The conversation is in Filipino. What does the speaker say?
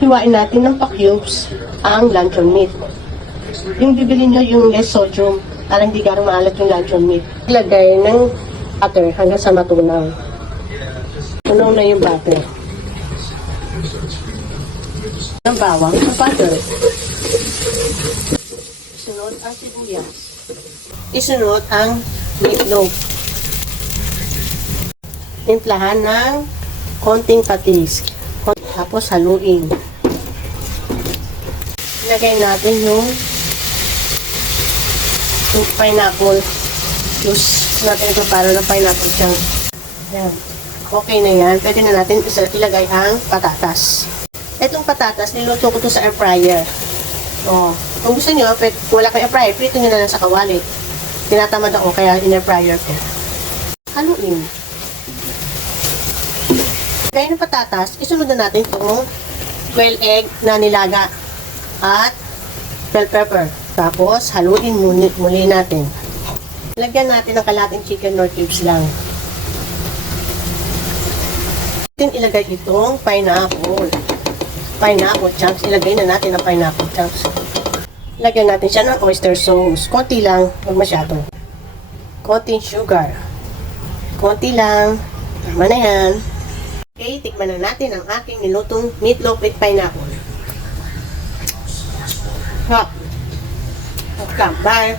hiwain natin ng pa-cubes ang luncheon meat. Yung bibili nyo yung less sodium para hindi garang maalat yung luncheon meat. Ilagay ng butter hanggang sa matunaw. Tunaw na yung butter. Ng bawang sa butter. Isunod ang sibuyas. Isunod ang meatloaf. Timplahan ng konting patis. Tapos haluin. Ilagay natin yung pineapple. Use natin ito para ng pineapple chunk. Ayan. Okay na yan. Pwede na natin ilagay ang patatas. Itong patatas, niluto ko ito sa air fryer. O, kung gusto nyo, wala kang air fryer, prito nyo na lang sa kawali. Tinatamad ako, kaya in-air fryer ko. Haluin. Kaya ng patatas, isunod na natin itong 12 egg na nilaga at bell pepper. Tapos, haluin muli natin. Lagyan natin ng kalating chicken or cubes lang. Natin ilagay itong pineapple. Pineapple chunks. Ilagay na natin ang pineapple chunks. Lagyan natin siya ng oyster sauce. Konti lang, huwag masyado. Konting sugar. Konti lang. Tama na yan. Okay, tikman na natin ang aking nilutong meatloaf with pineapple. Hop. Okay, bye.